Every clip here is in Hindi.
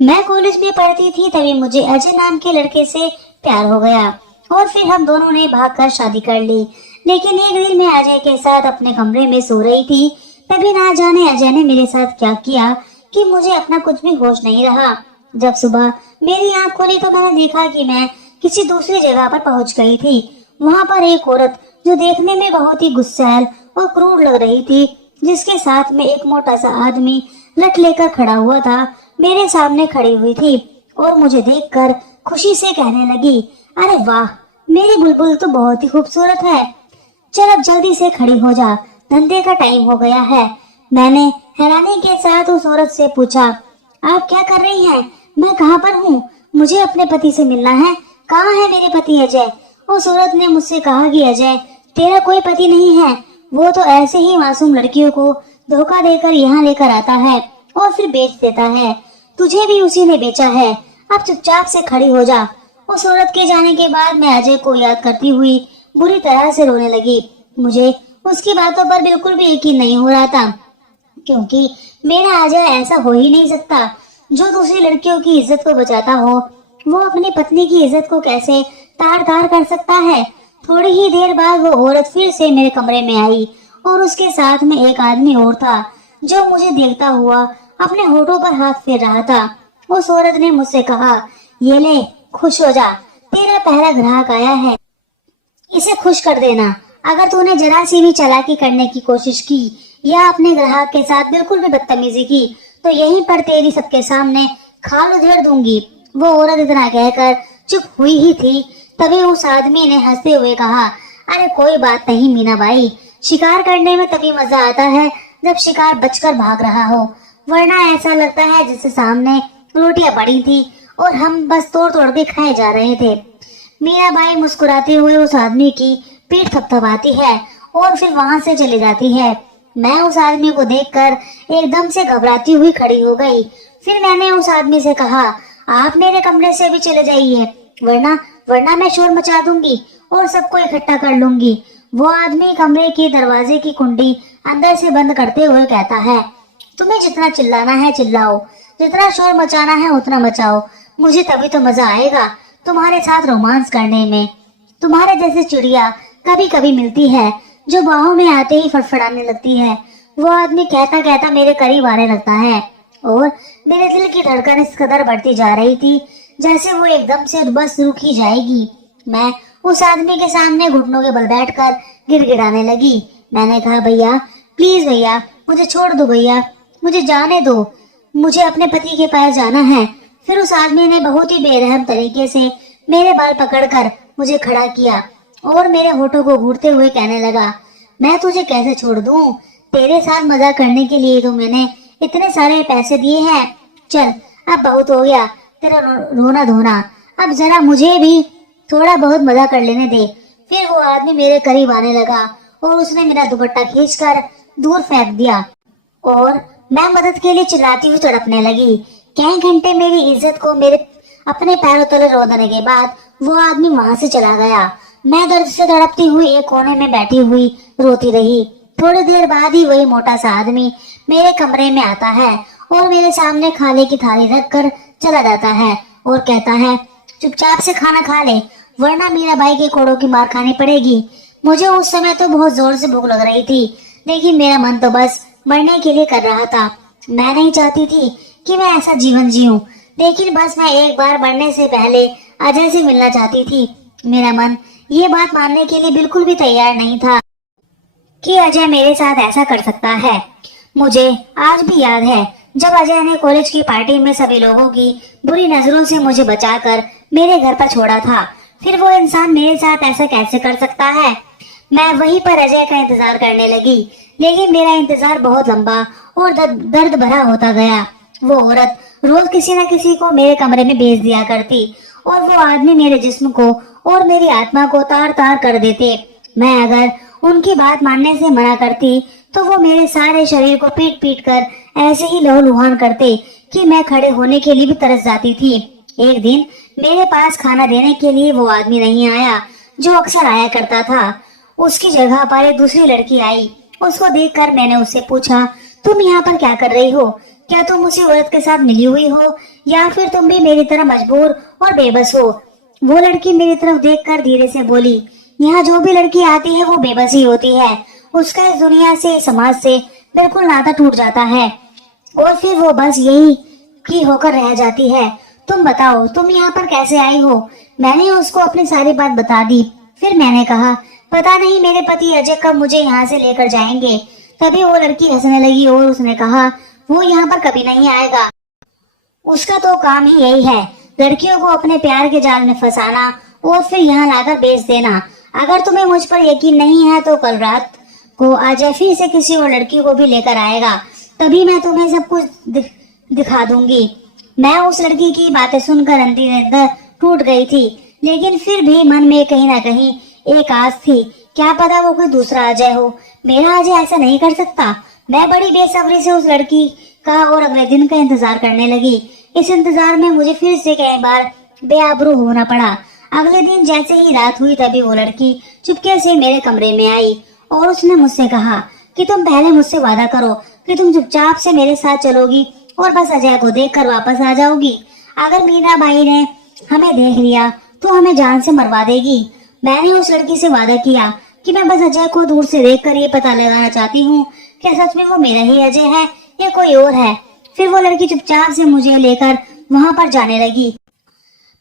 मैं कॉलेज में पढ़ती थी तभी मुझे अजय नाम के लड़के से प्यार हो गया और फिर हम दोनों ने भागकर शादी कर ली। लेकिन एक दिन मैं अजय के साथ अपने कमरे में सो रही थी, तभी ना जाने अजय ने मेरे साथ क्या किया कि मुझे अपना कुछ भी होश नहीं रहा। जब सुबह मेरी आंख खोली तो मैंने देखा कि मैं किसी दूसरी जगह पर पहुंच गई थी। वहां पर एक औरत जो देखने में बहुत ही गुस्सैल और क्रूर लग रही थी, जिसके साथ में एक मोटा सा आदमी लठ लेकर खड़ा हुआ था, मेरे सामने खड़ी हुई थी और मुझे देखकर खुशी से कहने लगी, अरे वाह, मेरी बुलबुल तो बहुत ही खूबसूरत है। चल अब जल्दी से खड़ी हो जा, धंधे का टाइम हो गया है। मैंने हैरानी के साथ उस औरत से पूछा, आप क्या कर रही हैं? मैं कहाँ पर हूँ? मुझे अपने पति से मिलना है। कहाँ है मेरे पति अजय? उस औरत ने मुझसे कहा कि अजय, तेरा कोई पति नहीं है। वो तो ऐसे ही मासूम लड़कियों को धोखा देकर यहाँ लेकर आता है और फिर बेच देता है। तुझे भी उसी ने बेचा है। अब चुपचाप से खड़ी हो जा। उस औरत के जाने के बाद मैं अजय को याद करती हुई बुरी तरह से रोने लगी। मुझे उसकी बातों पर बिल्कुल भी यकीन नहीं हो रहा था, क्योंकि मेरा अजय ऐसा हो ही नहीं सकता जो दूसरी लड़कियों की इज्जत को बचाता हो। वो अपनी पत्नी की इज्जत को कैसे तार तार कर सकता है? थोड़ी ही देर बाद वो औरत फिर से मेरे कमरे में आई और उसके साथ में एक आदमी और था जो मुझे देखता हुआ अपने होठों पर हाथ फेर रहा था। उस औरत ने मुझसे कहा, ये ले, खुश हो जा, तेरा पहला ग्राहक आया है, इसे खुश कर देना। अगर तूने जरा सी भी चालाकी करने की कोशिश की या अपने ग्राहक के साथ बिल्कुल भी बदतमीजी की तो यहीं पर तेरी सबके सामने खाल उधेड़ दूंगी। वो औरत इतना कहकर चुप हुई ही थी, तभी उस आदमी ने हंसते हुए कहा, अरे कोई बात नहीं मीना बाई, शिकार करने में तभी मजा आता है जब शिकार बचकर भाग रहा हो, वरना ऐसा लगता है जैसे सामने रोटियां पड़ी थी और हम बस तोड़ तोड़ के खाए जा रहे थे। मीराबाई मुस्कुराते हुए उस आदमी की पीठ थपथपाती है और फिर वहां से चली जाती है। मैं उस आदमी को देखकर एकदम से घबराती हुई खड़ी हो गई। फिर मैंने उस आदमी से कहा, आप मेरे कमरे से भी चले जाइए, वरना वरना मैं शोर मचा दूंगी और सबको इकट्ठा कर लूंगी। वो आदमी कमरे के दरवाजे की कुंडी अंदर से बंद करते हुए कहता है, तुम्हें जितना चिल्लाना है चिल्लाओ, जितना शोर मचाना है उतना मचाओ, मुझे तभी तो मजा आएगा तुम्हारे साथ रोमांस करने में। तुम्हारे जैसे चिड़िया कभी कभी मिलती है जो बाहों में आते ही फड़फड़ाने लगती है। वो आदमी कहता कहता मेरे करीब आने लगता है और मेरे दिल की धड़कन इस कदर बढ़ती जा रही थी जैसे वो एकदम से बस रुक ही जाएगी। मैं उस आदमी के सामने घुटनों के बल बैठकर गिड़गिड़ाने लगी। मैंने कहा, भैया प्लीज भैया, मुझे छोड़ दो भैया, मुझे जाने दो, मुझे अपने पति के पास जाना है। फिर उस आदमी ने बहुत ही बेरहम तरीके से मेरे बाल पकड़कर मुझे खड़ा किया और मेरे होठों को घूरते हुए कहने लगा, मैं तुझे कैसे छोड़ दूं? तेरे साथ मजाक करने के लिए तो मैंने इतने सारे पैसे दिए हैं। चल अब बहुत हो गया तेरा रोना धोना, अब जरा मुझे भी थोड़ा बहुत मजा कर लेने दे। फिर वो आदमी मेरे करीब आने लगा और उसने मेरा दुपट्टा खींचकर दूर फेंक दिया और मैं मदद के लिए चिल्लाती हुई तड़पने लगी। कई घंटे मेरी इज्जत को मेरे अपने पैरों तले रोदने के बाद वो आदमी वहां से चला गया। मैं दर्द से तड़पती हुई एक कोने में बैठी हुई रोती रही। थोड़ी देर बाद ही वही मोटा सा आदमी मेरे कमरे में आता है और मेरे सामने खाने की थाली रख कर चला जाता है और कहता है, चुपचाप से खाना खा ले, वरना मीराबाई के कोड़ों की मार खानी पड़ेगी। मुझे उस समय तो बहुत जोर से भूख लग रही थी, लेकिन मेरा मन तो बस मरने के लिए कर रहा था। मैं नहीं चाहती थी कि मैं ऐसा जीवन जीऊं, लेकिन बस मैं एक बार मरने से पहले अजय से मिलना चाहती थी। मेरा मन ये बात मानने के लिए बिल्कुल भी तैयार नहीं था कि अजय मेरे साथ ऐसा कर सकता है। मुझे आज भी याद है जब अजय ने कॉलेज की पार्टी में सभी लोगों की बुरी नजरों से मुझे बचाकर मेरे घर पर छोड़ा था। फिर वो इंसान मेरे साथ ऐसा कैसे कर सकता है? मैं वहीं पर अजय का इंतजार करने लगी, लेकिन मेरा इंतजार बहुत लंबा और दर्द भरा होता गया। वो औरत रोज किसी न किसी को मेरे कमरे में भेज दिया करती और वो आदमी मेरे जिस्म को और मेरी आत्मा को तार तार कर देते। मैं अगर उनकी बात मानने से मना करती तो वो मेरे सारे शरीर को पीट पीट कर ऐसे ही लहूलुहान करते कि मैं खड़े होने के लिए भी तरस जाती थी। एक दिन मेरे पास खाना देने के लिए वो आदमी नहीं आया जो अक्सर आया करता था। उसकी जगह पर एक दूसरी लड़की आई। उसको देखकर मैंने उससे पूछा, तुम यहाँ पर क्या कर रही हो? क्या तुम उसी औरत के साथ मिली हुई हो या फिर तुम भी मेरी तरह मजबूर और बेबस हो? वो लड़की मेरी तरफ देखकर धीरे से बोली, यहाँ जो भी लड़की आती है वो बेबस ही होती है। उसका इस दुनिया से, समाज से बिल्कुल नाता टूट जाता है और फिर वो बस यही की होकर रह जाती है। तुम बताओ, तुम यहाँ पर कैसे आई हो? मैंने उसको अपनी सारी बात बता दी। फिर मैंने कहा, पता नहीं मेरे पति अजय कब मुझे यहाँ से लेकर जाएंगे। तभी वो लड़की हंसने लगी और उसने कहा, वो यहाँ पर कभी नहीं आएगा। उसका तो काम ही यही है, लड़कियों को अपने प्यार के जाल में फंसाना और फिर यहाँ लाकर बेच देना। अगर तुम्हें मुझ पर यकीन नहीं है तो कल रात को अजय फिर से किसी और लड़की को भी लेकर आएगा, तभी मैं तुम्हें सब कुछ दिखा दूंगी। मैं उस लड़की की बातें सुनकर अंदर टूट गई थी, लेकिन फिर भी मन में कहीं ना कहीं एक आस थी, क्या पता वो कोई दूसरा अजय हो। मेरा अजय ऐसा नहीं कर सकता। मैं बड़ी बेसब्री से उस लड़की का और अगले दिन का इंतजार करने लगी। इस इंतजार में मुझे फिर से कई बार बेआबरू होना पड़ा। अगले दिन जैसे ही रात हुई तभी वो लड़की चुपके से मेरे कमरे में आई और उसने मुझसे कहा कि तुम पहले मुझसे वादा करो कि तुम चुपचाप से मेरे साथ चलोगी और बस अजय को देखकर वापस आ जाओगी। अगर मीरा बाई ने हमें देख लिया तो हमें जान से मरवा देगी। मैंने उस लड़की से वादा किया कि मैं बस अजय को दूर से देखकर ये पता लगाना चाहती हूँ क्या सच में वो मेरा ही अजय है या कोई और है। फिर वो लड़की चुपचाप से मुझे लेकर वहां पर जाने लगी।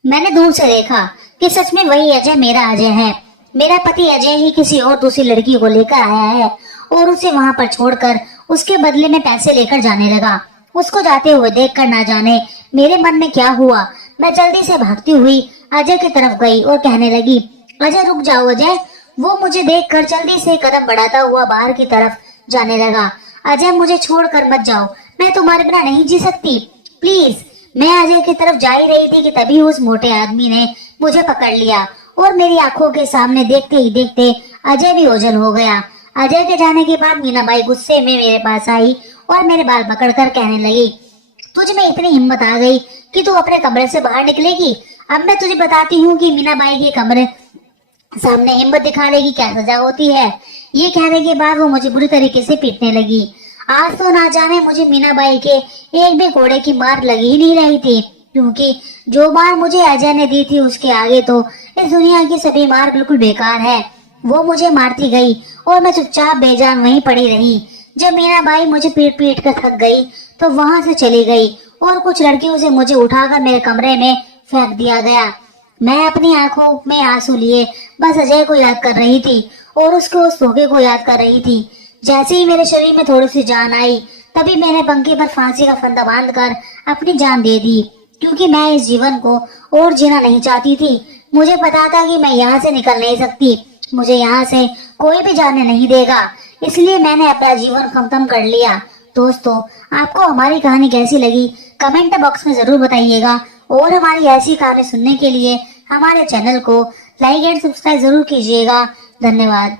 मैंने दूर से देखा कि सच में वही अजय मेरा अजय है। मेरा पति अजय ही किसी और दूसरी लड़की को लेकर आया है और उसे वहां पर छोड़कर उसके बदले में पैसे लेकर जाने लगा। उसको जाते हुए देखकर ना जाने मेरे मन में क्या हुआ। मैं जल्दी से भागती हुई अजय की तरफ गई और कहने लगी, अजय रुक जाओ अजय। वो मुझे देखकर जल्दी से कदम बढ़ाता हुआ बाहर की तरफ जाने लगा। अजय मुझे छोड़कर मत जाओ, मैं तुम्हारे बिना नहीं जी सकती, प्लीज। मैं अजय की तरफ जा ही रही थी कि तभी उस मोटे आदमी ने मुझे पकड़ लिया और मेरी आंखों के सामने देखते ही देखते अजय भी ओझल हो गया। अजय के जाने के बाद मीनाबाई गुस्से में मेरे पास आई और मेरे बाल पकड़कर कहने लगी, तुझ में इतनी हिम्मत आ गई कि तू अपने कमरे से बाहर निकलेगी। अब मैं तुझे बताती हूँ कि मीनाबाई के कमरे सामने हिम्मत दिखाने की क्या सजा होती है। ये कहने के बाद वो मुझे बुरी तरीके से पीटने लगी। आज तो ना जाने मुझे मीनाबाई के एक भी कोड़े की मार लगी ही नहीं रही थी, क्योंकि जो मार मुझे अजय ने दी थी उसके आगे तो इस दुनिया की सभी मार बिल्कुल बेकार है। वो मुझे मारती गई और मैं चुपचाप बेजान वहीं पड़ी रही। जब मीनाबाई मुझे पीट पीट कर थक गई तो वहां से चली गई और कुछ लड़कियों से मुझे उठाकर मेरे कमरे में फेंक दिया गया। मैं अपनी आंखों में आंसू लिए बस अजय को याद कर रही थी और उसको उस धोखे को याद कर रही थी। जैसे ही मेरे शरीर में थोड़ी सी जान आई तभी मैंने पंखे पर फांसी का फंदा बांधकर अपनी जान दे दी, क्योंकि मैं इस जीवन को और जीना नहीं चाहती थी। मुझे पता था कि मैं यहाँ से निकल नहीं सकती, मुझे यहाँ से कोई भी जाने नहीं देगा, इसलिए मैंने अपना जीवन खत्म कर लिया। दोस्तों, आपको हमारी कहानी कैसी लगी कमेंट बॉक्स में जरूर बताइएगा और हमारी ऐसी कहानी सुनने के लिए हमारे चैनल को लाइक एंड सब्सक्राइब जरूर कीजिएगा। धन्यवाद।